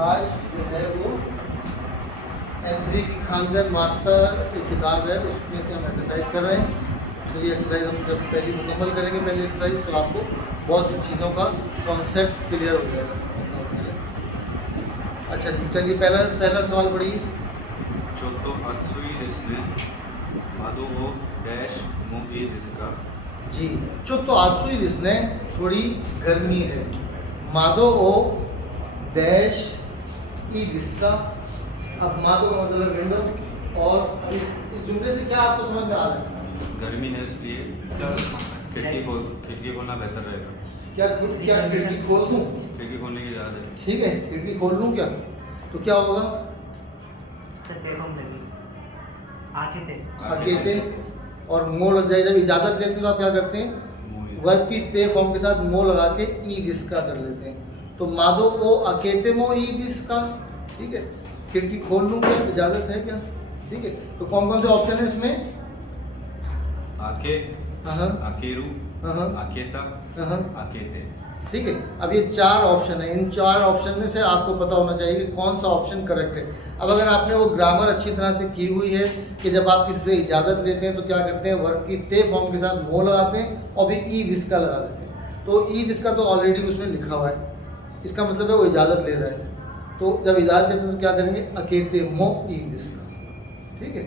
आज जो है वो M3 की खानजन मास्टर की किताब है, उसमें से हम एक्सरसाइज कर रहे हैं। तो ये एक्सरसाइज हम जब पहली मुकम्मल करेंगे पहली एक्सरसाइज, तो आपको बहुत सी चीज़ों का कॉन्सेप्ट क्लियर हो जाएगा। अच्छा जी, चलिए पहला सवाल पढ़िए। ちょっと暑いですね。窓をダッシュもいいですか? जी, चुत्तो आत्सुई जिसने थोड़ी गर्मी है। मादो ओ डैश ई जिसका, अब मादो का मतलब है विंडो, और इस जुमले से क्या आपको समझ में आ रहा है? गर्मी है इसलिए खिड़की खोलना बेहतर रहेगा। क्या खिड़की खोल दूँ? खिड़की खोलने की ज़्यादा है। ठीक है, खिड़की खोल लूँ क्या? तो क्या होगा? अकेते और मो लग जाए। जब इजाज़त लेते हैं तो आप क्या करते हैं? वर्ब की ते फॉर्म के साथ मो लगा के ई दिसका कर लेते हैं। तो मादो ओ अकेते मो ई दिसका, ठीक है। खिड़की खोल लूँ क्या? इजाज़त है क्या? ठीक है। तो कौन कौन से ऑप्शन है इसमें? आके, आकेरू, आकेता, हाँ, आकेते। ठीक है। अब ये चार ऑप्शन है, इन चार ऑप्शन में से आपको पता होना चाहिए कि कौन सा ऑप्शन करेक्ट है। अब अगर आपने वो ग्रामर अच्छी तरह से की हुई है कि जब आप किसी से इजाज़त लेते हैं तो क्या करते हैं? वर्ब की ते फॉर्म के साथ मो लगाते हैं और फिर ई दिसका लगा देते हैं। तो ई दिसका तो ऑलरेडी उसमें लिखा हुआ है, इसका मतलब है वो इजाज़त ले रहा है। तो जब इजाज़त लेते हैं तो क्या करेंगे? अकेते मो ई दिसका, ठीक है।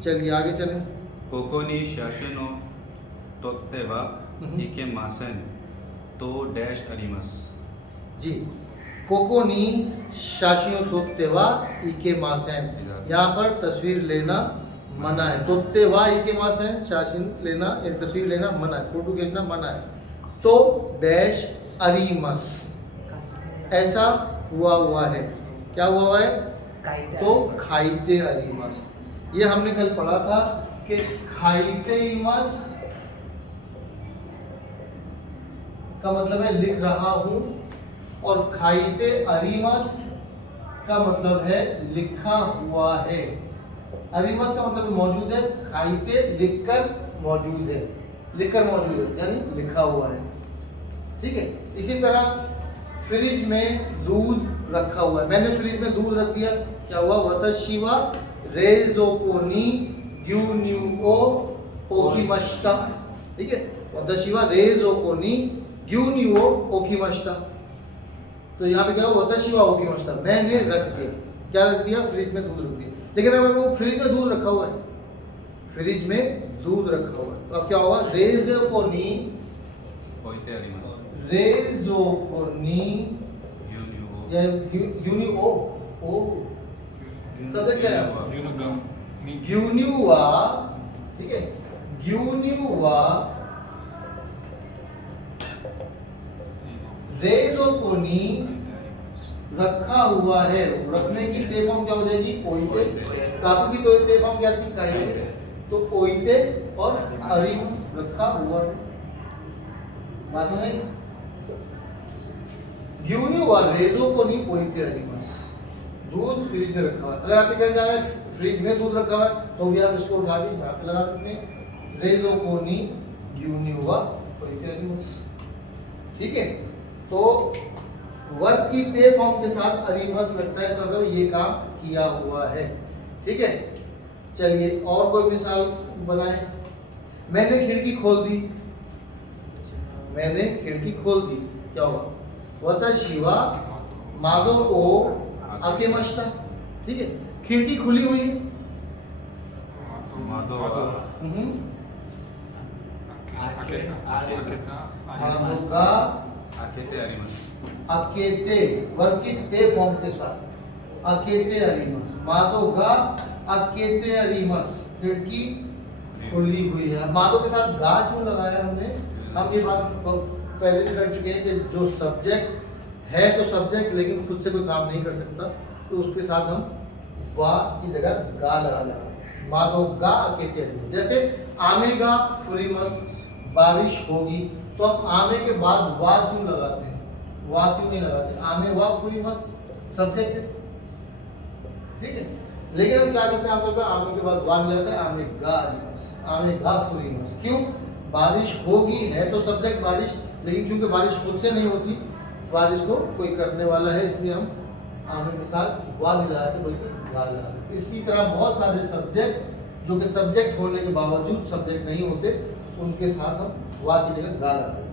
चलिए आगे चलें। ここに写真を撮ってはいけませんとダッシュあります。 जी, कोको नी शाशियों तोते वा इके मासेन, यहाँ पर तस्वीर लेना मना है। तोते वा इके मासेन, शाशिन लेना एक तस्वीर लेना मना है, फोटो खींचना मना है। तो डैश अरीमस, ऐसा हुआ है। क्या हुआ है? तो खाइते अरीमस। ये हमने कल पढ़ा था कि खाइते इमस का मतलब है लिख रहा हूं, और खाइते अरीमस का मतलब है लिखा हुआ है। अरीमस का मतलब मौजूद है, खाइते लिखकर मौजूद है, लिखकर मौजूद है यानी लिखा हुआ है, ठीक है। इसी तरह फ्रिज में दूध रखा हुआ है, मैंने फ्रिज में दूध रख दिया, क्या हुआ? वतशिवा रेज़ोकोनी ग्यून्यूओ ओकीमश्ता, ठीक है। वतशिवा रेज़ोकोनी ग्यून्यूओ ओकीमश्ता, तो यहाँ पे क्या हुआ? वतशिवा ओकीमश्ता, मैंने रख दिया। क्या रख दिया? फ्रिज में दूध रख दिया। लेकिन अगर वो फ्रिज में दूध रखा हुआ है, फ्रिज में दूध रखा हुआ है, तो अब क्या होगा? रेज़ोकोनी, रेज़ोकोनी या ग्यून्यूओ, ओ सब्जेक्ट क्या है? ग्यून्यूआ, ठीक है। ग्यून्यूआ रेज़ोकोनी रखा हुआ है। रखने की ते फॉर्म क्या हो जाएगी? ओइते। काकू की तो ते फॉर्म क्या थी? काइते। तो ओइते और अरीमस रखा हुआ है। बात समझ आई? ग्यून्यूआ रेज़ोकोनी ओइते अरीमस, दूध फ्रिज में रखा हुआ है। अगर आप कहना चाह रहे हैं फ्रिज में दूध रखा हुआ है तो भी आप इसको उठा के यहाँ पे लगा सकते हैं, रेज़ोकोनी ग्यून्यूआ ओइते अरीमस, ठीक है। तो वर्ब की ते फॉर्म के साथ अरीमस लगता है, इसका मतलब ये काम किया हुआ है, ठीक है। चलिए और कोई मिसाल बनाएं। मैंने खिड़की खोल दी, मैंने खिड़की खोल दी, क्या हुआ? वतशिवा मादो ओ अकेमश्ता, ठीक है। खिड़की खुली हुई है, मादो आकेते अरीमस, अकेते वर्ब की ते फॉर्म के साथ, अकेते अरीमस, मादो गा अकेते अरीमस, खिड़की खुली हुई है। मादो के साथ गा क्यों लगाया हमने? हम ये बात पहले भी कर चुके हैं कि जो सब्जेक्ट है तो सब्जेक्ट लेकिन खुद से कोई काम नहीं कर सकता, तो उसके साथ हम वा की जगह गा लगा देते हैं। मादो गा अकेते अरीमस। जैसे आमेगा फुरीमस, बारिश होगी, तो हम आमे के बाद वा क्यों लगाते हैं? वा क्यों नहीं लगाते? आमे वा फुरीमस सब्जेक्ट है, ठीक है। लेकिन हम क्या करते हैं आमतौर पर? आमे के बाद वा नहीं लगाते, आमे गा अरीमस, आमे गा फुरीमस। क्यों? बारिश होगी है तो सब्जेक्ट बारिश, लेकिन क्योंकि बारिश खुद से नहीं होती, बारिश को कोई करने वाला है, इसलिए हम आमने के साथ वा नहीं लगाते बल्कि गा लगाते। इसी तरह बहुत सारे सब्जेक्ट जो कि सब्जेक्ट होने के बावजूद सब्जेक्ट नहीं होते उनके साथ हम वा की जगह गा लगाते हैं।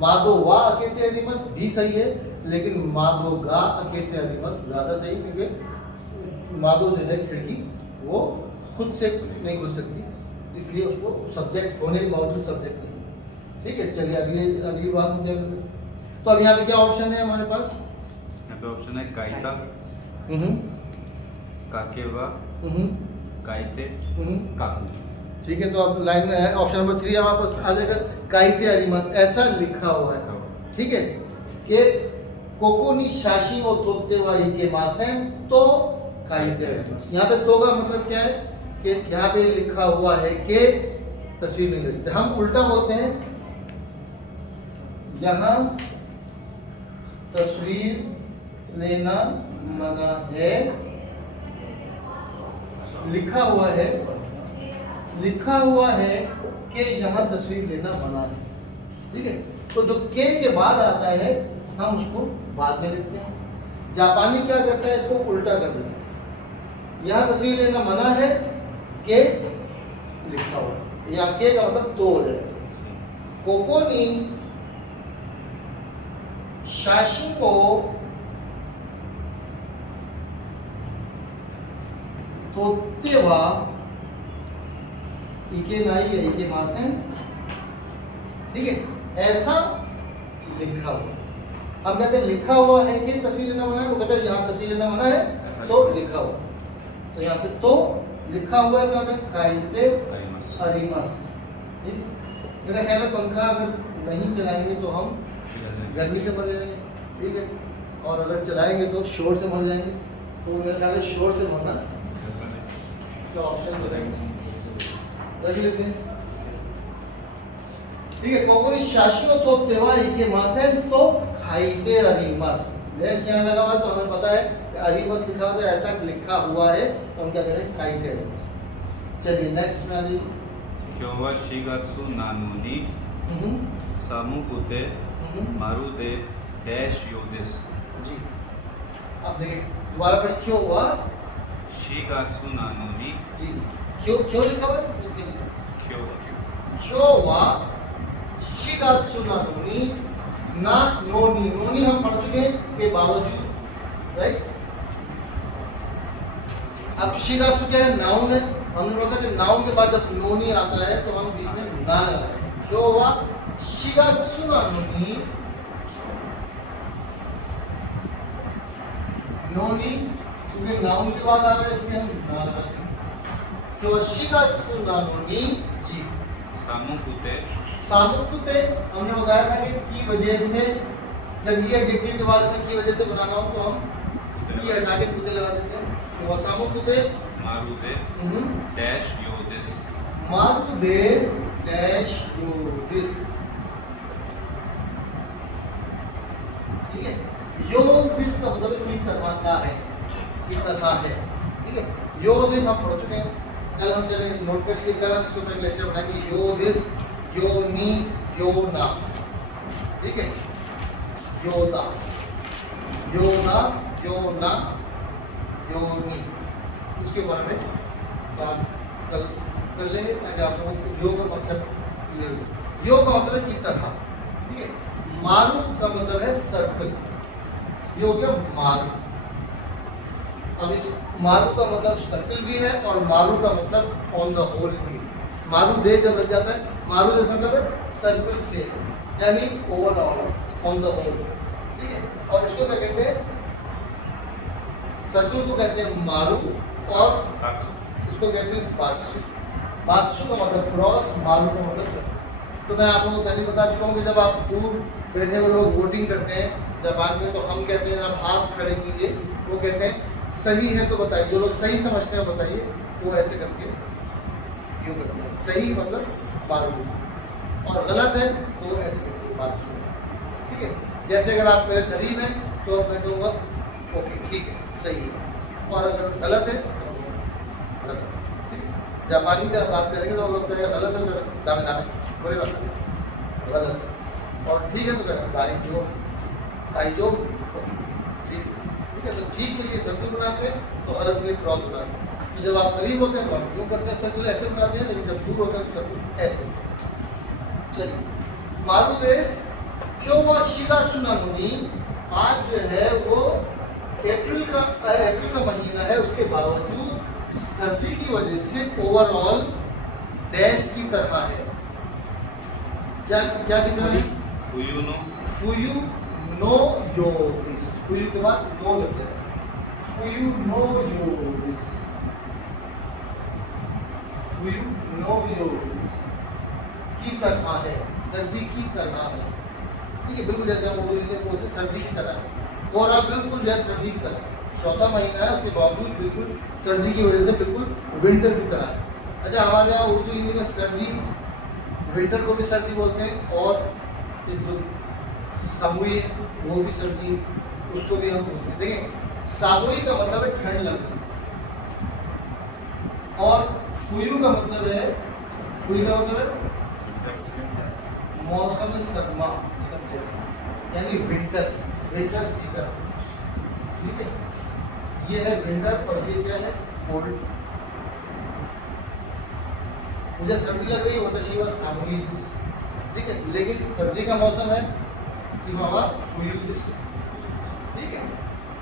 मादो वा अकेते अरिमस भी सही है, लेकिन मादो गा अकेते अरिमस ज़्यादा सही, क्योंकि मादो जो है खिड़की वो खुद से नहीं खुल सकती, इसलिए उसको सब्जेक्ट होने के बावजूद सब्जेक्ट नहीं है। ठीक है, चलिए अगली बात हम क्या करते हैं। तो अब यहाँ पे क्या ऑप्शन है हमारे पास? यहाँ पे ऑप्शन है काइता, काकेवा, काइते, काकू। ठीक है, तो अब लाइन में है ऑप्शन नंबर 3 हमारे पास आ जाएगा काइते अरिमस, ऐसा लिखा हुआ है। ठीक है, कि कोकोनी शाशी वो तोते वाही के मासेन तो काइते अरिमस। यहाँ पे तो का मतलब क्या है कि यहाँ पे लिखा हुआ है कि तस्वीर नहीं ले सकते, हम उल्टा बोलते हैं, यहाँ तस्वीर लेना मना है, लिखा हुआ है कि यहाँ तस्वीर लेना मना है। ठीक है, तो जो के बाद आता है हम उसको बाद में लिखते हैं। जापानी क्या करता है, इसको उल्टा कर देता है। यहाँ तस्वीर लेना मना है, के लिखा हुआ है, यहाँ के का मतलब तो हो जाएगा। कोकोनी शाशी को तोते वा इके नाई या इके मासेन, ठीक है, ऐसा लिखा हुआ। अब कहते हैं लिखा हुआ है कि तस्वीर लेना मना है, वो कहते हैं यहाँ तस्वीर लेना मना है तो लिखा हुआ। तो यहाँ पे तो लिखा हुआ है, क्या होता है, काइते अरिमस। मेरा ख्याल है पंखा अगर नहीं चलाएंगे तो हम गर्मी से मर जाएंगे। ठीक है, और अगर चलाएंगे तो शोर से मर जाएंगे। तो मेरा ख्याल है शोर से मरना तो ऑप्शन तो रख लेते हैं। ठीक है, कोकोनी शाशियो तो तेवा के मासेन तो खाइते अरिमस। देश यहाँ लगा हुआ है तो हमें पता है कि अरिमस लिखा हुआ है, ऐसा लिखा हुआ है तो हम क्या करें, खाइते अरिमस। चलिए नेक्स्ट में आ जाइए। क्योवा शिगात्सु नानोनी सामुकुते मारुदे डैश योदिस। जी, अब देखिए दोबारा पढ़िए, क्यों हुआ शिगात्सु नानोनी। जी, क्यों लिखा हुआ है, क्यों हुआ शिगात्सु नानोनी ना नोनी। नोनी हम पढ़ चुके हैं के बावजूद, राइट। अब शिगात्सु क्या है, नाउन है। हमने बोला कि नाउन के बाद जब नोनी आता है तो हम बीच में ना लगाते हैं। क्यों हुआ शिगात्सु नानोनी नोनी, क्योंकि नाउन के बाद आ रहा है इसलिए हम ना लगाते हैं। क्यों शिगात्सु नानोनी। जी, सामुकुते। सामुकुते हमने बताया था कि की वजह से, जब ये एडजेक्टिव के बाद हमें की वजह से बनाना हो तो हम ये हटा के कुते लगा देते हैं। तो वो सामुकुते मारुदे डैश योदिस। मारुदे डैश योदिस। ठीक है, योदिस का मतलब किस तरह का है, किस तरह है। ठीक है, योदिस हम पढ़ चुके हैं, कल हम चले नोट कर लिए, कल हम इसके ऊपर लेक्चर बनाएंगे। योदिस, योनी, योना। ठीक है, योदा, योना, योना, योनी, इसके ऊपर हमें क्लास कल कर लेंगे ताकि आप लोगों को योग का कॉन्सेप्ट क्लियर हो। योग का मतलब है किस तरह। ठीक है, मारू का मतलब है सर्कल, ये हो गया मारू। अब इस मारू का मतलब सर्कल भी है और मारू का मतलब ऑन द होल भी। मारू दे जब लग जाता है, मारू दे मतलब है सर्कल से, यानी ओवरऑल, ऑन द होल। ठीक है, और इसको क्या कहते हैं, सर्कल को कहते हैं मारू और इसको कहते हैं बात्सु। बात्सु का मतलब क्रॉस, मारू का मतलब सर्कल। तो मैं आप लोगों को पहले बता चुका हूँ कि जब आप दूर बैठे हुए लोग वोटिंग करते हैं जापान में, तो हम कहते हैं आप हाथ खड़े कीजिए, वो कहते हैं सही है तो बताइए। जो लोग सही समझते हैं बताइए, तो ऐसे करके यूँ करते हैं। सही मतलब मारू और गलत है तो ऐसे करके बात्सु। ठीक है, जैसे अगर आप मेरे करीब हैं तो मैं कहूँगा ओके ठीक है सही है, और अगर गलत है तो गलत है। जापानी से आप बात करेंगे तो अगर कहेगा गलत है तो दामे दामे, बुरी बात है, गलत है, और ठीक है तो कहेगा दाई जो, ठीक है। ठीक है, तो ठीक के लिए सर्कल बनाते हैं तो गलत के लिए क्रॉस बनाते हैं। तो जब आप करीब होते हैं तो आप यूँ करते हैं, सर्कल ऐसे बनाते हैं, लेकिन जब दूर होते हैं तो सर्कल ऐसे। चलिए मालूम है क्यों वह शिला चुनामुनी आज जो है वो अप्रैल का महीना है, उसके बावजूद सर्दी की वजह से ओवरऑल डैश की तरह है। क्या क्या की तरह है? फुयू नो फुयू नो योगिस, फुयू के बाद नो लगता है, फुयू नो योगिस, फुयू नो योगिस की तरह है, सर्दी की तरह है। ठीक है, बिल्कुल जैसे हम बोलते हैं सर्दी की तरह है, और अब बिल्कुल जो है सर्दी की तरह। चौथा महीना है, उसके बावजूद बिल्कुल सर्दी की वजह से बिल्कुल विंटर की तरह है। अच्छा, हमारे यहाँ उर्दू हिंदी में सर्दी, विंटर को भी सर्दी बोलते हैं, और जो सामुई है वो भी सर्दी, उसको भी हम बोलते हैं। देखिए सामुई का मतलब है ठंड लगना, और फुयू का मतलब है, फुयू का मतलब है मौसम सरमा, यानी विंटर, विंटर सीजन। ठीक है, ये है विंटर और ये क्या है? कोल्ड। मुझे सर्दी लग रही है, मतलब शिवा सामूहिक। ठीक है, लेकिन सर्दी का मौसम है कि बाबा फुयू। ठीक है,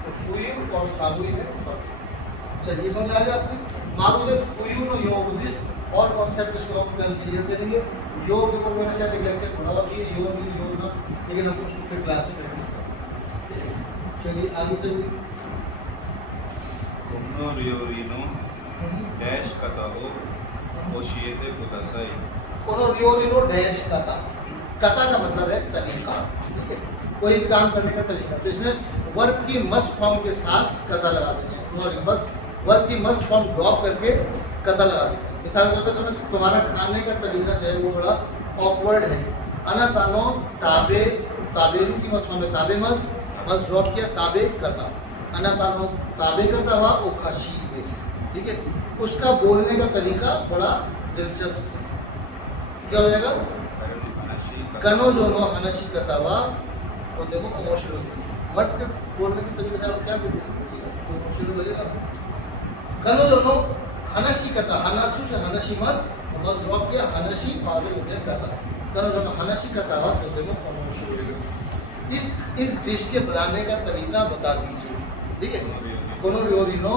तो फुयू और सामूहिक में फर्क। चलिए समझ आ गया आपको? मालूम है फुयू नो योग दिस और कॉन्सेप्ट इसको हम कल क्लियर करेंगे। योग के ऊपर मैंने शायद एक लेक्चर पढ़ा हुआ कि योग नहीं योग ना, लेकिन हम उसको फिर क्लास में प्रैक्टिस करेंगे। चलिए आगे चलिए। कोनो रियोरिनो डैश कताओ ओशिएते कुदासाई। कोनो रियोरिनो डैश कता, कता का मतलब है तरीका। ठीक है, कोई भी काम करने का तरीका। तो इसमें वर्ब की मस्ट फॉर्म के साथ कता लगा देते हैं, बस वर्ब की मस्ट फॉर्म ड्रॉप करके कता लगा देते हैं। मिसाल के तौर पर तुम्हारा खाने का तरीका जो है वो बड़ा ऑकवर्ड है। अनातानो ताबे, ताबेरू की मस्त फॉर्म में ताबे मस ड्रॉप किया, ताबे कता। अनातानो ताबे करता हुआ ओखाशी बेस। ठीक है, उसका बोलने का तरीका बड़ा दिलचस्प है। क्या हो जाएगा? कनो जो नो हनशी करता हुआ तो देखो इमोशनल बेस। मत बोलने के तरीके से आप क्या दिलचस्प है, तो इमोशनल लगेगा। कनो जो नो हनशी कता, हनासु से हनशी मस ड्रॉप किया, हनशी आगे हो गया कता। कनो जो नो हनशी करता हुआ तो देखो इमोशनल लगेगा। इस डिश के बनाने का तरीका बता दीजिए। ठीक है, कोनो रियोरिनो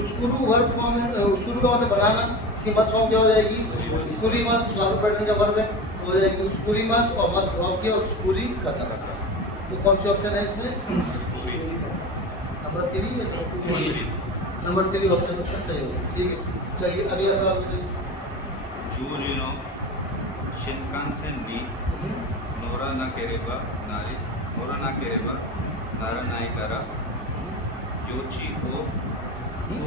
उस्कुरु वर्ब फॉर्म है, उस्कुरु का मतलब बनाना, इसकी मस फॉर्म क्या हो जाएगी? स्कूरी मस, स्वागत पैटर्न का वर्ब है, हो जाएगी स्कूरी मस और मस ड्रॉप किया और स्कूरी कता। तो कौन सी ऑप्शन है इसमें? नंबर 3 है, नंबर 3 ऑप्शन उसका सही होगा। ठीक है, चलिए अगला सवाल बताइए। जूजिनो शिनकानसेन नी नोरा ना केरेबा नारी नोरा ना केरेबा नारा नाई करा योची ओ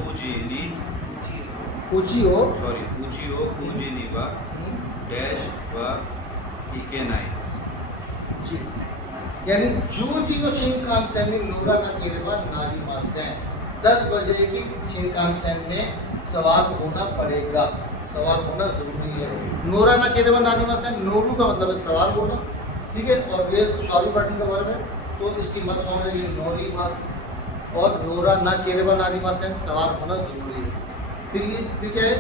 उजीनी पूछी हो सॉरी उची ओ उजीनी वा डैश वा इके नाई। जी, यानी जूजिनो शिनकानसेन नी नोरा ना केरेबा नारी मासेन, 10 बजे की शिनकानसेन में सवार होना पड़ेगा, सवार होना जरूरी है। नोरा ना केरेबा नारी मासेन, नोरू का मतलब है सवार होना। ठीक है, और ये स्वागत पैटर्न का वर्ब है, तो इसकी मस फॉर्म है नोरी मस, और नोरा ना केरेबा नारी मासेन, सवार होना जरूरी है। फिर ये ठीक है,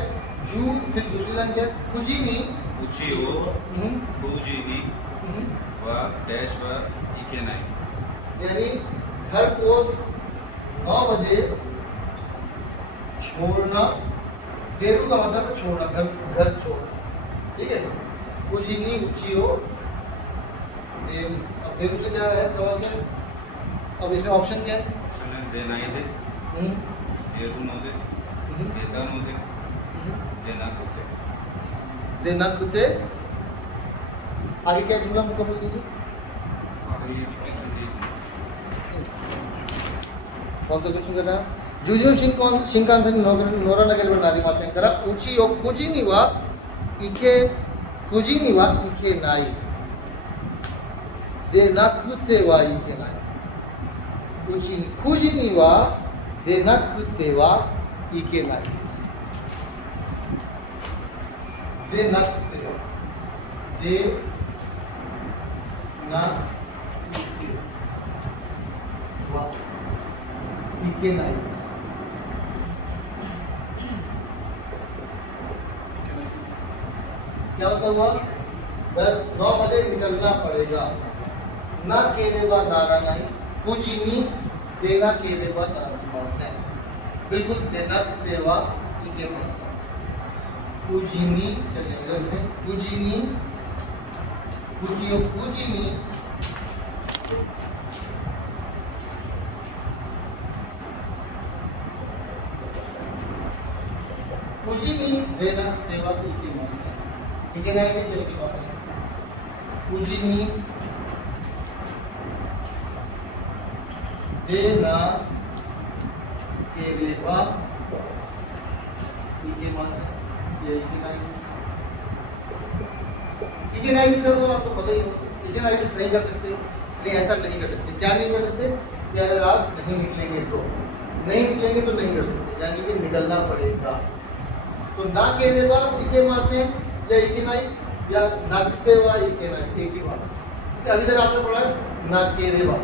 जू फिर दूसरी लाइन क्या है? खुजीनी उची ओ उजीनी वा डैश वा इके नाई, यानी घर को 9 बजे छोड़ना। देरू का मतलब छोड़ना, घर छोड़ना। ठीक है, खुजीनी उचियो देरू। अब देरू से क्या है सवाल क्या है? अब इसमें ऑप्शन क्या है? देनाई दे, देरू नो दे, देता नो दे, देना कुते। देना कुते। आगे क्या जुमला मुकम्मल कीजिए। कौन सा क्वेश्चन कर रहा है? जुजु शिनकानसेन नोरा नगर में नारी मासेन करा उची ओ खुजीनी वा इके नाई दे नाकुते वा इके नाई। उची खुजीनी वा दे नाकुते वा इके नाई। दे नाकुते वा दे ना वा इके नाई। क्या मतलब हुआ? 9 बजे निकलना पड़ेगा। ना केरेवा नारा नहीं, कुजिनी देना केरेवा नारा। बिल्कुल देना देवा इके मासा। कुजिनी चलिए इधर कुजिनी कुजियो कुजिनी कुजिनी देना देवा इके मासा। इके नहीं थी चलिए के मासा। कुजिनी देना केरेवा इके मासा। ये इकेनाइज सर तो आपको पता ही हो, इकेनाइज नहीं कर सकते, नहीं ऐसा नहीं कर सकते। क्या नहीं कर सकते कि अगर आप नहीं निकलेंगे तो नहीं कर सकते, यानी कि निकलना पड़ेगा। तो ना केरेवा इके मासे या इकेनाई या नकतेवा इकेनाई एक ही बात। अभी तक आपने पढ़ा है ना केरेवा,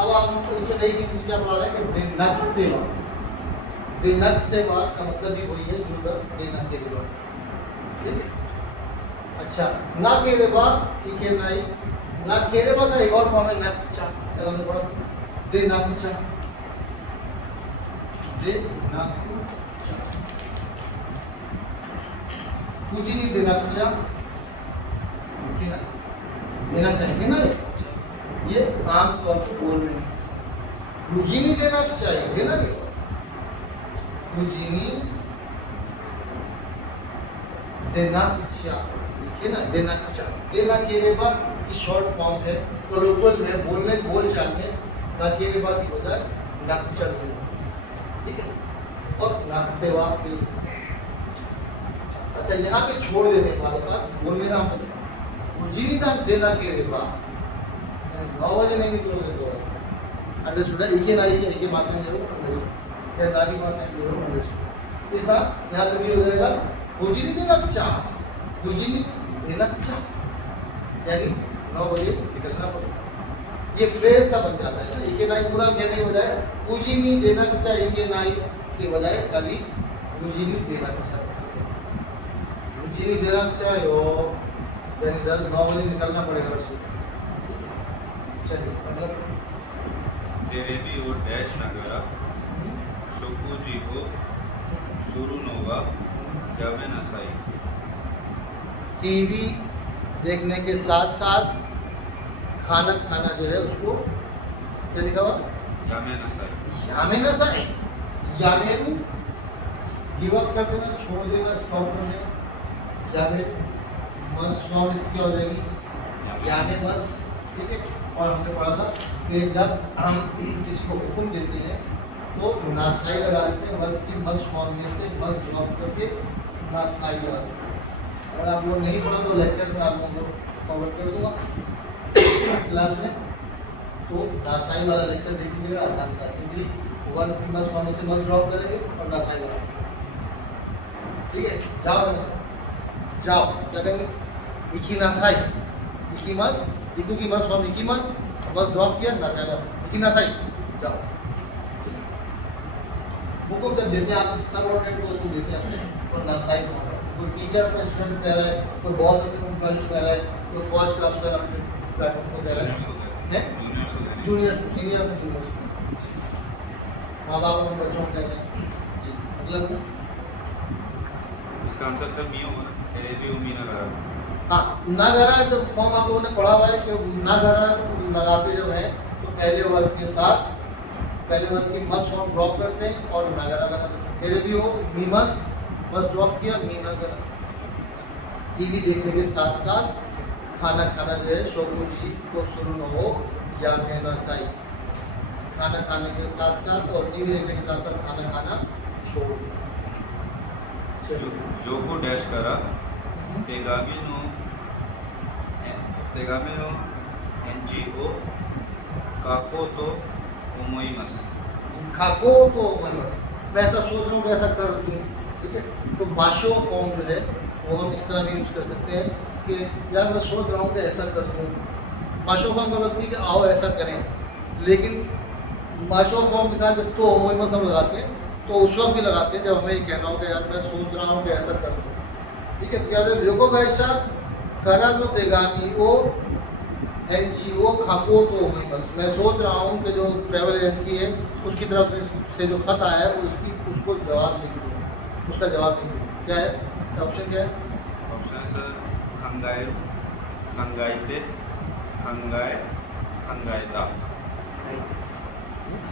अब आप इसमें नई चीज क्या पढ़ा रहे हैं कि नकतेवा। देनकतेवा का मतलब ही वही है जो देना केरेवा, ठीक है। अच्छा, ना केरेवा इके नाई, ना केरेवा का एक और फॉर्म है नकचा। चलो हमने पढ़ा दे नकचा, दे नकचा, कुजिनी दे नकचा, इके नाई देना चाहिए ना, ये आम तौर पर बोल रहे हैं। कुजिनी देना चाहिए ना, कुजिनी देना इच्छा, ठीक है ना, देना इच्छा। देना केरेवा की शॉर्ट फॉर्म है, कोलोक्वल में बोलने बोलचाल में ना केरेवा की बजाय नाकुचा बोलना, ठीक है, और नाकतेवा। अच्छा, यहाँ पे छोड़ देने वाले बात बोलने ना मतलब कुजिनी देना केरेवा 9 बजे नहीं निकलोगे तो अंडरस्टूड है। इके नारी के इके मासे में जरूर अंडरस्टूड या दादी मासे में जरूर अंडरस्टूड। इस बार यहाँ पे भी हो जाएगा कुजिनी देनकचा, कुजिनी देनकचा, यानी 9 बजे निकलना पड़ेगा। ये फ्रेज सा बन जाता है। इके नाई पूरा कहने के बजाय कुजिनी देनकचा इके नाई के बजाय खाली कुजिनी देनकचा, कुजिनी देनकचा यो यानी 9 बजे निकलना पड़ेगा। चलिए मतलब तेरेबी और डैश नगरा शोकुजी को शुरू नोवा यावे नसाई। टीवी देखने के साथ साथ खाना खाना जो है उसको क्या लिखा हुआ? यामे नसाई। यामे नसाई, यामेरू गिव अप कर देना, छोड़ देना, स्टॉप कर देना। यामे मस फॉर्म इसकी क्या हो जाएगी? यामे मस, ठीक है। और हमने पढ़ा था कि जब हम इसको हुक्म देते हैं तो नासाई लगा देते हैं, वर्ब की मस फॉर्म में से मस ड्रॉप करके नासाई लगा देते हैं। अगर आप लोग नहीं पढ़ा तो लेक्चर में आप लोगों को कवर कर दूँगा क्लास में, तो नासाई वाला लेक्चर देख लीजिएगा। आसान सा सिंपली वर्ब की मस फॉर्म में से मस ड्रॉप करेंगे और नासाई लगा देंगे, ठीक है। जाओ जाओ क्या करेंगे? इकी नासाई, इकी मस, इकू की मस फॉर्म इकी मस ड्रॉप किया, नासाई लगा, इकी नासाई, जाओ। बुक जब देते हैं आप सबऑर्डिनेट को तो देते हैं अपने और नासाई को। कोई टीचर अपने स्टूडेंट कह रहा है, कोई बॉस अपने एम्प्लॉयज को कह रहा है, कोई फौज का अफसर अपने प्लेटफॉर्म को कह रहा है, जूनियर सीनियर अपने जूनियर, माँ बाप अपने बच्चों को कह रहे हैं। जी अगला इसका आंसर सर मी होगा, तेरेबी और मी नगरा। हाँ, ना गरा जब फॉर्म आप लोगों ने पढ़ा हुआ है कि ना गरा लगाते जब हैं तो पहले वर्ग के साथ पहले वर्ग की मस फॉर्म ड्रॉप करते हैं और नागरा लगाते हैं। तेरे भी हो मीमस मस ड्रॉप किया, मी नागरा। टीवी देखने के साथ साथ खाना खाना जो है शोकू जी को शुरू न हो या मैं नसाई। खाना खाने के साथ साथ और टीवी देखने के साथ साथ खाना खाना छोड़ दो। चलो योको डैश करा तेगामी नो एनजीओ काको तो ओमोइमस। खाको तो मैं ऐसा सोच रहा हूँ कि ऐसा कर दूँ, ठीक है। तो बाशो फॉर्म जो है वो हम इस तरह भी यूज़ कर सकते हैं कि यार मैं सोच रहा हूँ कि ऐसा कर दूँ। बाशो फॉर्म का मतलब कि आओ ऐसा करें, लेकिन माशो फॉर्म के साथ जब तो होमोनिमस हम लगाते हैं तो उस वक्त भी लगाते हैं जब हमें ये कहना हो कि यार मैं सोच रहा हूँ कि ऐसा कर दूँ, ठीक है। क्या लोगों का ऐसा करा जो तेगानी ओ NGO खाको तो होमोनिमस, मैं सोच रहा हूँ कि जो ट्रैवल एजेंसी है उसकी तरफ से जो खत आया है उसको जवाब लिख दूँ, उसका जवाब लिख दूँ। क्या है ऑप्शन, क्या है ऑप्शन है सर खंगाए, खंगाइते, खंगाए, खंगाइता।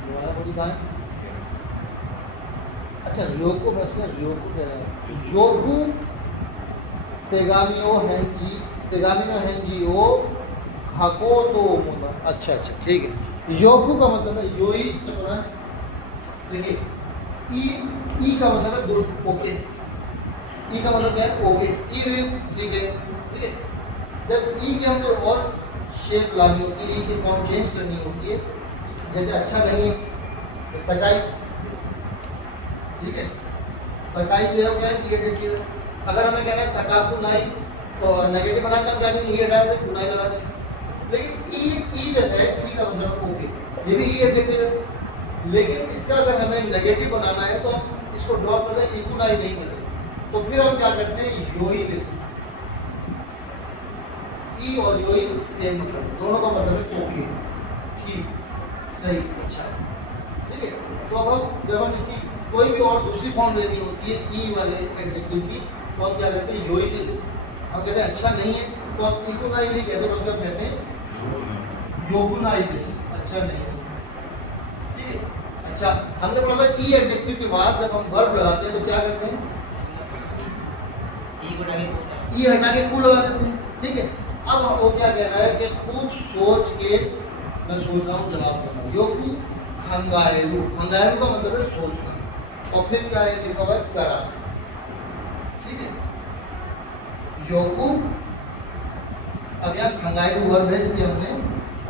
दोबारा बोली कहाँ है? अच्छा रियोको, बस में रियोको कह रहे हैं। योगू तेगामियो हेंजी, तेगामियो हेंजियो खाको तो होमोनिमस। अच्छा अच्छा ठीक है। योगू का मतलब है योई से बोला, देखिए ई का मतलब है गुड, ओके। ई का मतलब क्या है? ओके, ई दिस, ठीक है, ठीक है। जब ई की हमको और शेप लानी होती है, ई की फॉर्म चेंज करनी होती है, जैसे अच्छा नहीं है तकाई, ठीक है, तकाई ले हो गया ये एडजेक्टिव। अगर हमें कहना है तकाकु नाई तो नेगेटिव बनाना हम क्या करेंगे, ये हटा दें, नाई लगा दें। लेकिन ई जो है, ई का मतलब ओके, ये भी ई एडजेक्टिव है। लेकिन इसका अगर हमें नेगेटिव बनाना है तो हम इसको ड्रॉप कर दें, इकु नाई नहीं करें, तो फिर हम क्या करते हैं, योई लेते हैं। ई और योई सेम, दोनों का मतलब है ओके, ठीक, सही, अच्छा, ठीक है। तो अब हम जब हम इसकी कोई भी और दूसरी फॉर्म लेनी होती है ई वाले एडजेक्टिव की, तो हम क्या करते हैं, योई से लेते हैं। हम कहते हैं अच्छा नहीं है तो हम इकुनाई नहीं कहते, बल्कि हम कहते हैं योगुनाइदिस, अच्छा नहीं है, ठीक है। अच्छा हमने पढ़ा था ई एडजेक्टिव के बाद जब हम वर्ब लगाते हैं तो क्या करते हैं, ई हटा के कु लगा देते हैं, ठीक है। अब वो क्या कह रहा है कि खूब सोच के मैं सोच रहा हूँ जवाब देना, योगु खंगाएरू, खंगाएरू का मतलब है सोचना, और फिर क्या है लिखा हुआ है करा, ठीक है। योगु, अब यहाँ खंगाएरू वर्ब है, इसलिए हमने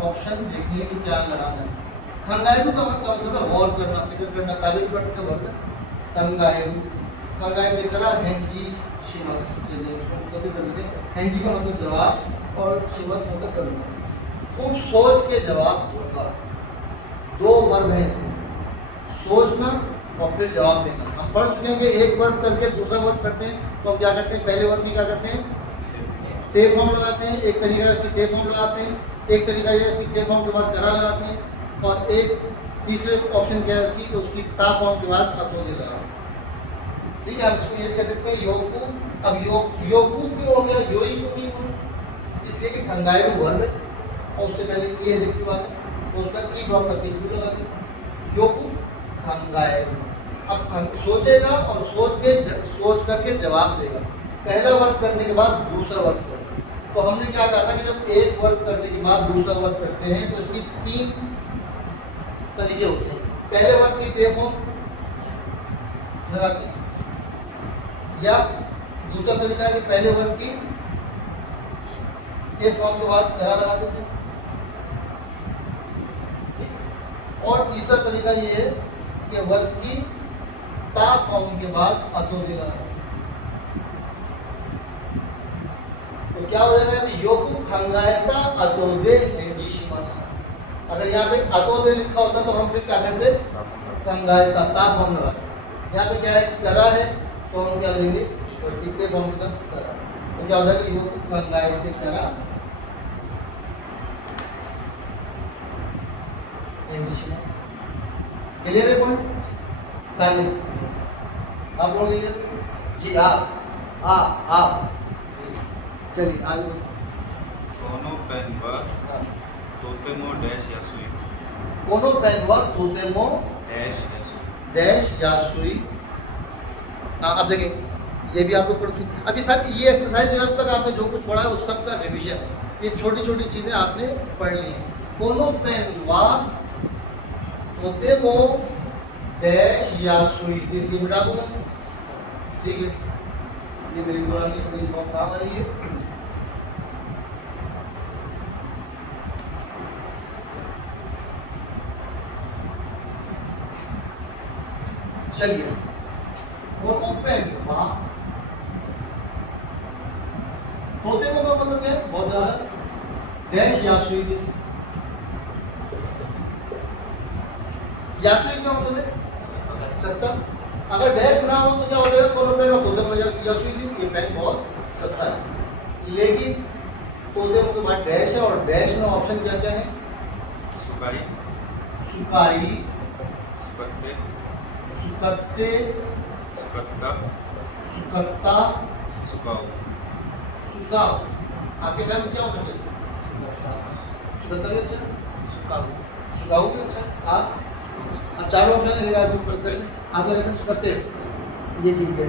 ऑप्शन लिखनी है कि क्या लगाना है। खंगाएरू का मतलब है गौर करना, फिक्र करना, ताबीर करने का वर्ब है खंगाएरू। खंगाएरू करा हेंजी शिमस, चलिए कैसे कर लेते हैं, हेंजी का मतलब जवाब और शिमस मतलब करना। खूब सोच के जवाब दूंगा, दो वर्ब है इसमें, सोचना और फिर जवाब देना। हम पढ़ चुके हैं कि एक वर्ब करके दूसरा वर्ब करते हैं, तो हम क्या करते हैं, पहले वर्ब में क्या करते हैं, ते फॉर्म लगाते हैं, एक तरीका है इसकी ते फॉर्म लगाते हैं, एक तरीका है इसकी ते फॉर्म के बाद करा लगाते हैं, और एक तीसरे ऑप्शन क्या है इसकी, उसकी ता फॉर्म के बाद अतोजे लगाते हैं, ठीक है। हम इसको ये कह सकते हैं योगु। अब योगु क्यों हो गया, योई क्यों नहीं हुआ, इसलिए कि खंगाएरू वर्ब है और उससे पहले ये एडजेक्टिव आ गया, तो उसका ई ड्रॉप करके क्यों लगा दें, योगु खंगाएरू। अब सोचेगा और सोच करके जवाब देगा, पहला वर्ब करने के बाद दूसरा वर्ब करेगा। तो हमने क्या कहा था कि जब एक वर्ब करने के बाद दूसरा वर्ब करते हैं तो इसकी तीन तरीके होते हैं। पहले वर्ब की ते फॉर्म लगाते हैं, या दूसरा तरीका है कि पहले वर्ब की ते फॉर्म के बाद करा लगा देते हैं, और तीसरा तरीका ये है कि वर्ब की ता फॉर्म के बाद अतोजे लगा देते हैं। तो क्या हो जाएगा, योगु खंगाएता अतोदे हेंजी शिमस। अगर यहाँ पे अतोदे लिखा होता तो हम फिर क्या करते, खंगाएता ता फॉर्म लगाते। यहाँ पे क्या है, करा है, तो हम क्या लेंगे, टिकते फॉर्म के साथ करा, तो क्या हो जाएगा, योगु खंगाएते करा हेंजी शिमस। क्लियर है पॉइंट? साइलेंट आप बोल लीजिए जी, आप चलिए आगे बढ़ो। कोनो पेन व तोतेमो डैश यासुई, कोनो पेन व तोतेमो डैश यासुई, डैश यासुई। अब देखिए ये भी आप लोग पढ़ चुके। अभी सर ये एक्सरसाइज जो अब तक आपने जो कुछ पढ़ा है उस सब का रिवीजन है, ये छोटी छोटी चीज़ें आपने पढ़ ली हैं। कोनो पेन व तोतेमो डैश यासुई, इसलिए मिटा दूंगा, ठीक है। ये मेरी पुरानी थोड़ी बहुत काम आ रही है। चलिए कोनो पेन वा तोतेमो का मतलब क्या है, बहुत ज्यादा, डैश यासुई दिस, यासुई क्या मतलब है? सस्ता। अगर डैश ना हो तो क्या हो जाएगा? कोनो पेन में तोते यासुई दिस, ये पेन बहुत सस्ता है। लेकिन तोते के बाद डैश है और डैश में ऑप्शन क्या क्या है? सुकाई, सुकाई, सुकत्ते, सुकत्ते, सुकत्ता, सुकत्ता, सुकाऊ। सुकाऊ। आपके ख्याल में क्या होना चाहिए? सुकत्ता भी अच्छा, सुकाऊ भी अच्छा। आप अब चारों ऑप्शन है, आपको लगता है सुकत्ते, ये ठीक है,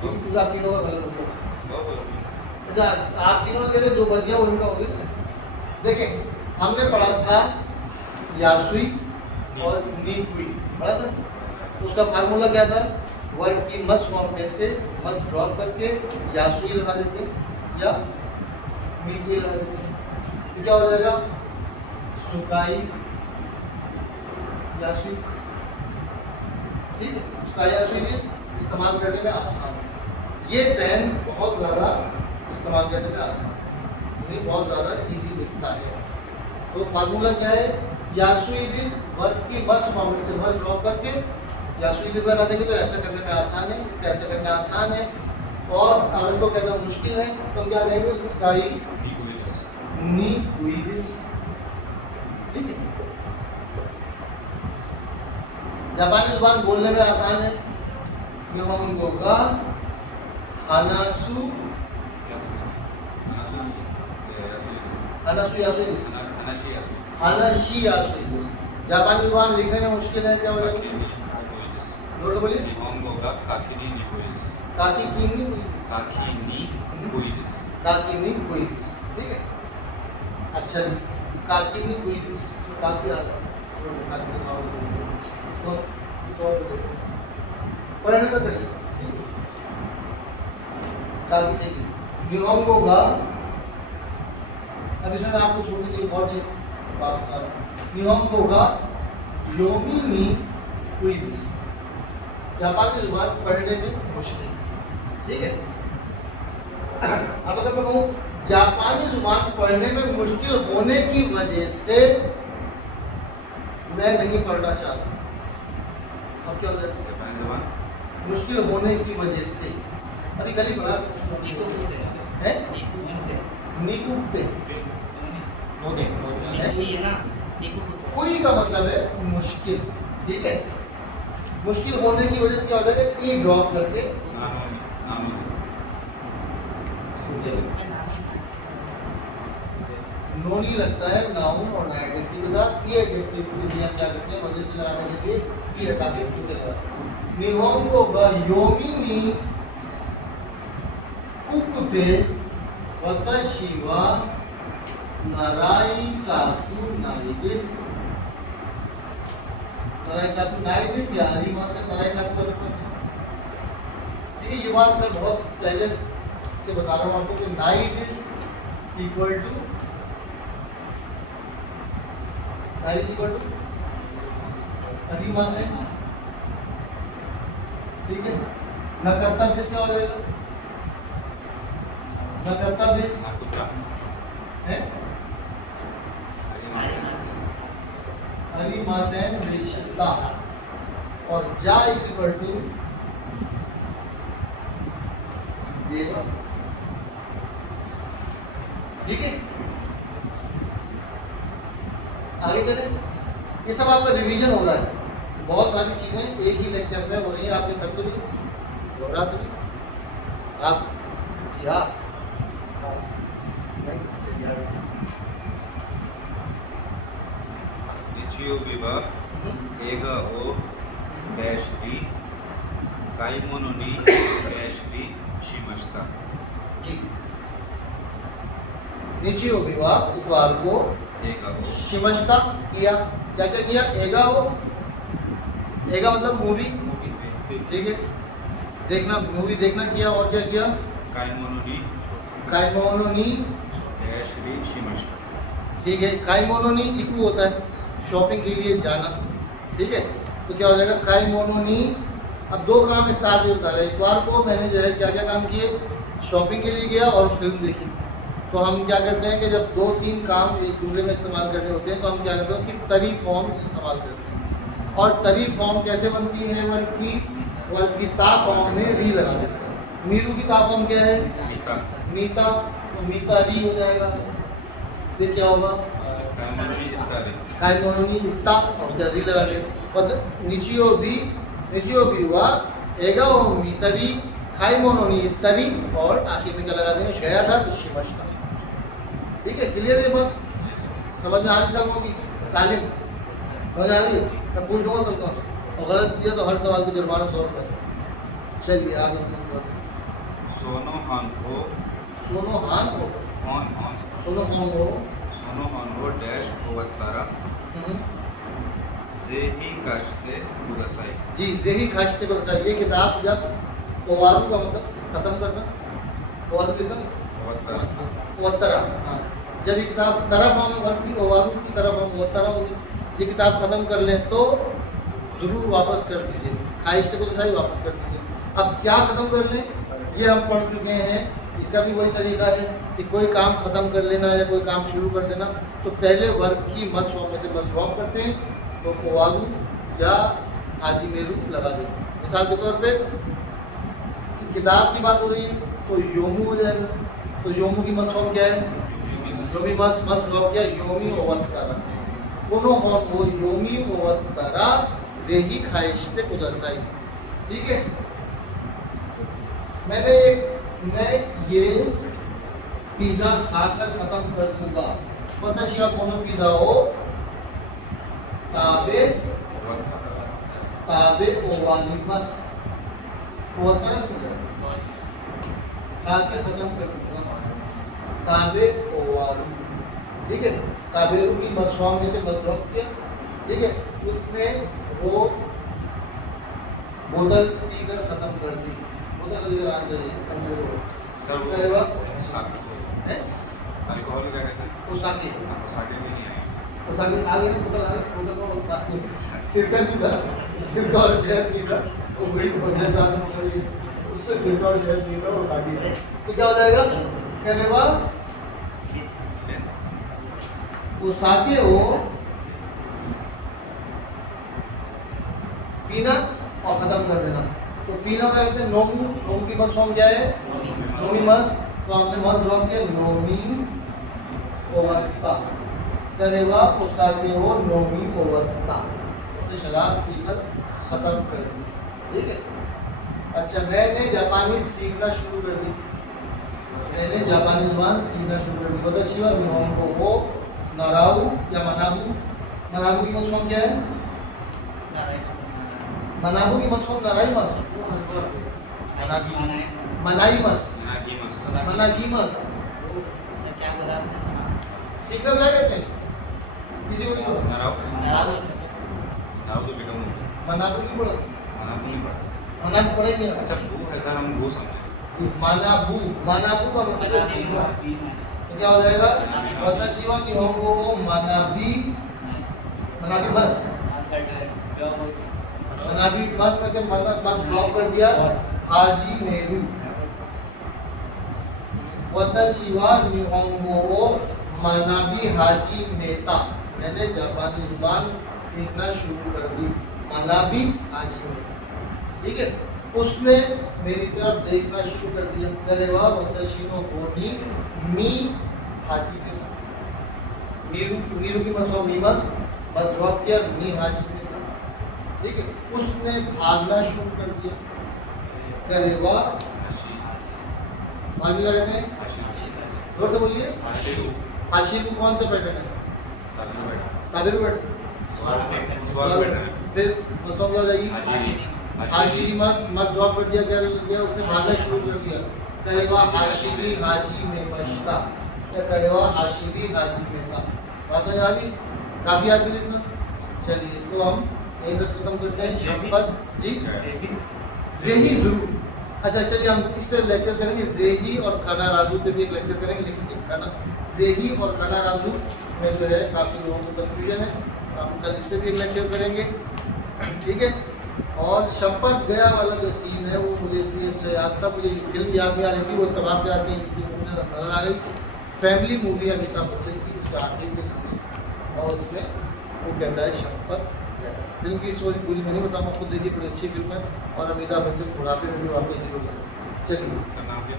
क्योंकि आप तीनों का गलत हो गया। आप तीनों ने कहते जो बच गया वो इनका हो गया। देखिए हमने पढ़ा था यासुई और नीकुई, पढ़ा था। उसका फार्मूला क्या था? वर्ब की मस्ट फॉर्म में से मस्ट ड्रॉप करके यासुई लगा देते या नीकुई लगा देते। तो क्या हो जाएगा? सुकाई यासुई। ठीक है, सुकाई यासुई इस्तेमाल करने में आसान। ये पेन बहुत ज़्यादा इस्तेमाल करने में आसान, ये बहुत ज़्यादा इजी दिखता है। तो फार्मूला क्या है? यासुई दिस वर्ब की मस्ट फॉर्म से मस्ट ड्रॉप करके यासुई दिस लगा देंगे तो ऐसा करने में आसान है, इसका ऐसा करना आसान है। और अगर इसको कहना मुश्किल है तो क्या कहेंगे? स्काई नी हुई दिस। ठीक है, जापानी जुबान बोलने में आसान है। निहोंगो का हानासु, हानासु यासुई, हानाशी यासुई। जापानी जुबान लिखने में मुश्किल है, क्या हो जाएगा? जोर से बोलिए। काकी नी हुई दिस, काकी नी हुई दिस। ठीक है, अच्छा जी, काकी नी हुई दिस, काकी आता पढ़ने में करिए। काकी से निहोंगो का, अब इसमें आपको थोड़ी सी और चीज बात बता रहा हूँ। निहोंगो का योमी नी हुई दिस, जापानी जुबान पढ़ने में मुश्किल। ठीक है, अब अगर मैं कहूँ जापानी जुबान पढ़ने में मुश्किल होने की वजह से मैं नहीं पढ़ना चाहता, अब क्या हो जाएगा? मुश्किल होने की वजह से। अभी कल ही पढ़ा है निकुते, कोई का मतलब है मुश्किल। ठीक है, मुश्किल होने की वजह से क्या हो जाएगा? ई ड्रॉप करके नोनी लगता है नाउन और एडजेक्टिव के साथ। ये एडजेक्टिव के लिए हम क्या करते हैं? वजह से लगाने के लिए ई हटा के कुते लगाते हैं। निहोंगो गा योमी नी कुकुते वताशी वा नराई काकु नाइदिस, नराई काकु नाइदिस या हरिमा से नराई काकु हरिमा से। ठीक है, ये बात मैं बहुत पहले से बता रहा हूँ आपको कि नाइदिस इक्वल टू हरिमा से। ठीक है, न करता दिस क्या हो जाएगा? न करता दिस है हरिमासेन दिशता, और जा इज इक्वल टू देवा। ठीक है, आगे चले। ये सब आपका रिवीजन हो रहा है, बहुत सारी चीजें एक ही लेक्चर में हो रही हैं, आपके थक तो नहीं हो रहा? तो नहीं आप क्या निचियो विवा एगा ओ डैश बी काइमोनो नी डैश बी शिमस्ता। जी, निचियो विवाह इतवार को एगा ओ शिमस्ता किया। क्या क्या किया? एगा हो, एगा मतलब मूवी। ठीक है, देखना, मूवी देखना किया। और क्या किया? काइमोनो नी काइमोनो नी डैश बी शिमस्ता। ठीक है, काइमोनो नी इकू होता है शॉपिंग के लिए जाना। ठीक है, तो क्या हो जाएगा? काइमोनो नी। अब दो काम एक साथ ही बता रहे हैं। इतवार को मैंने जो है क्या क्या काम किए? शॉपिंग के लिए गया और फिल्म देखी। तो हम क्या करते हैं कि जब दो तीन काम एक जुमले में इस्तेमाल करने होते हैं तो हम क्या करते हैं? उसकी तरी फॉर्म इस्तेमाल करते हैं। और तरी फॉर्म कैसे बनती है वर्ब की ता फॉर्म में री लगा देते हैं। मीरू की ता फॉर्म क्या है? मीता मीता, तो मीता री हो जाएगा। फिर क्या होगा? कायमोनोनी इत्तादि कायमोनोनी इत्ता और री लगा ले। पद निचियो भी हुआ एगा ओ मीतरी कायमोनोनी इत्तरी और आखिर में क्या लगा देंगे? गया था तो शिमश्ता। ठीक है, क्लियर है बात? समझ में आ रही सब होगी? सालिम समझ आ रही है? मैं पूछ लूँगा कल को और गलत दिया तो हर सवाल का जुर्माना 100 रुपये। चलिए आगे तीसरी बात। सोनो हान हो सोनो हान हो ऑन ऑन सोनो हान हो सोनो हान हो डैश ओवत्तारा जेही काश्ते कुदासाई। जी जेही खाश्ते को बताइए। ये किताब जब ओवारू का मतलब खत्म करना, ओवारू लिखा ओवत्तारा ओवत्तरा, हाँ जब ये किताब तरफ हम वर्ग की ओवारू की तरफ हम ओवत्तरा होगी, ये किताब खत्म कर लें तो ज़रूर वापस कर दीजिए। खाहिश्ते को तो सही वापस कर दीजिए। अब क्या ख़त्म कर लें ये हम पढ़ चुके हैं। इसका भी वही तरीका है कि कोई काम ख़त्म कर लेना या कोई काम शुरू कर देना तो पहले वर्ग की मस फॉर्म में से मस ड्रॉप करते हैं तो ओवारू या हाजी मेरू लगा देते हैं। मिसाल के तौर पे किताब की बात हो रही है तो योमू हो जाएगा। तो योमू की मस फॉर्म क्या है? योमी मस ड्रॉप किया योमी ओवत्तारा। कोनो फॉर्म हो योमी ओवत्तारा जेही खाहिश्ते कुदासाई। ठीक है, मैं ये पिज़्ज़ा खाकर ख़त्म कर दूंगा। पता शिवा कोनो पिज़्ज़ा हो ताबे ओवानी बस ओवत्तारा खाकर ख़त्म कर दूंगा ताबे ओवारू। ठीक है, ताबेरू की बस फॉर्म में से बस ड्रॉप किया। ठीक है, उसने वो बोतल पीकर ख़त्म कर दी। बोतल का जिक्र आना चाहिए सर वो करेगा साके अल्कोहल क्या कहते हैं? ओसाके साके भी नहीं आए। ओसाके आगे नहीं बोतल आगे बोतल को बोलता सिरका नहीं था, सिरका और शहद नहीं था। वो वही बोतल साथ में पड़ी उसमें सिरका और शहद नहीं था, ओसाके था। तो क्या हो जाएगा? करेगा ओसाके हो पीना और ख़त्म कर देना। तो पीना क्या कहते हैं? नोमू। नोमू की मस फॉर्म क्या है? नोमी मस। तो आपने मस ड्रॉप किया नोमी ओवत्ता। करेगा ओसाके हो नोमी ओवत्ता। तो शराब पीकर ख़त्म कर दी। ठीक है, अच्छा मैंने जापानी सीखना शुरू कर दी। मैंने जापानी ज़ुबान सीखना शुरू कर दी। वताशी वा निहोंगो हो नाराऊ या मनाबू। मनाबू की मस फॉर्म क्या है? मनाबू की मस फॉर्म नाराई मस मनाई मस मनागी मस। सीखना क्या कहते हैं? किसी को नहीं पता। नाराउ तो बेगम हो गया। मनाबू नहीं पढ़ा, मनाबू नहीं पढ़ा। मनाबू पढ़ेंगे। अच्छा बू है सर, हम बू समझे। मनाबू, मनाबू का मतलब है सीखना। तो क्या हो जाएगा? वताशी वा निहोंगो हो मनाबी मनाबी मस मनाबी मस में से मस ड्रॉप कर दिया हाजी मेरू। वताशी वा निहोंगो हो मनाबी हाजी नेता। मैंने जापानी जुबान सीखना शुरू कर दी। मनाबी हाजी नेता। ठीक है, उसने मेरी तरफ देखना शुरू कर दिया। करेवा वताशी नो होनी मी हाजी नेता। मीरू की मस मीमस बस ड्रॉप किया मी हाजी नेता। ठीक है, उसने भागना शुरू कर दिया। करेवा भागी क्या कहते हैं? जोर से बोलिए। हाशिरू कौन सा पैटर्न है? ताबेरू पैटर्न। फिर मसों क्या हो जाएगी? हाशिरी मस ड्रॉप कर दिया। क्या किया? उसने भागना शुरू कर दिया। करेवा हाशिरी हाजी में मश्ता। क्या करेवा हाशिरी हाजी में था। बात समझ आ गई? काफ़ी आज भी लिखना। चलिए इसको हम यहीं तक खत्म करते हैं। शपथ जी जेही जरूर। अच्छा चलिए हम इस पर लेक्चर करेंगे। जेही और खाना राजू पे भी एक लेक्चर करेंगे। लिखिए खाना जेही और खाना राजू में जो है काफ़ी लोगों को कन्फ्यूजन है। हम कल इस पर भी एक लेक्चर करेंगे। ठीक है, और शपथ गया वाला जो सीन है वो मुझे इसलिए अच्छा याद था। मुझे फिल्म याद नहीं आ रही थी, वो तमाम से आके नजर आ गई। फैमिली मूवी अमिताभ बच्चन की, उसका आखिर के समय और उसमें वो कहता है शपथ फिल्म की स्टोरी पूरी मैं नहीं बताऊंगा, खुद देखिए, बड़ी अच्छी फिल्म है और अमिताभ बच्चन बुढ़ापे में भी वाकई हीरो है। चलिए, इसका नाम क्या?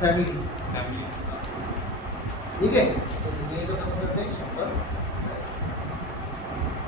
Family, family. ठीक है, तो यहीं पे खत्म करते हैं, इस पर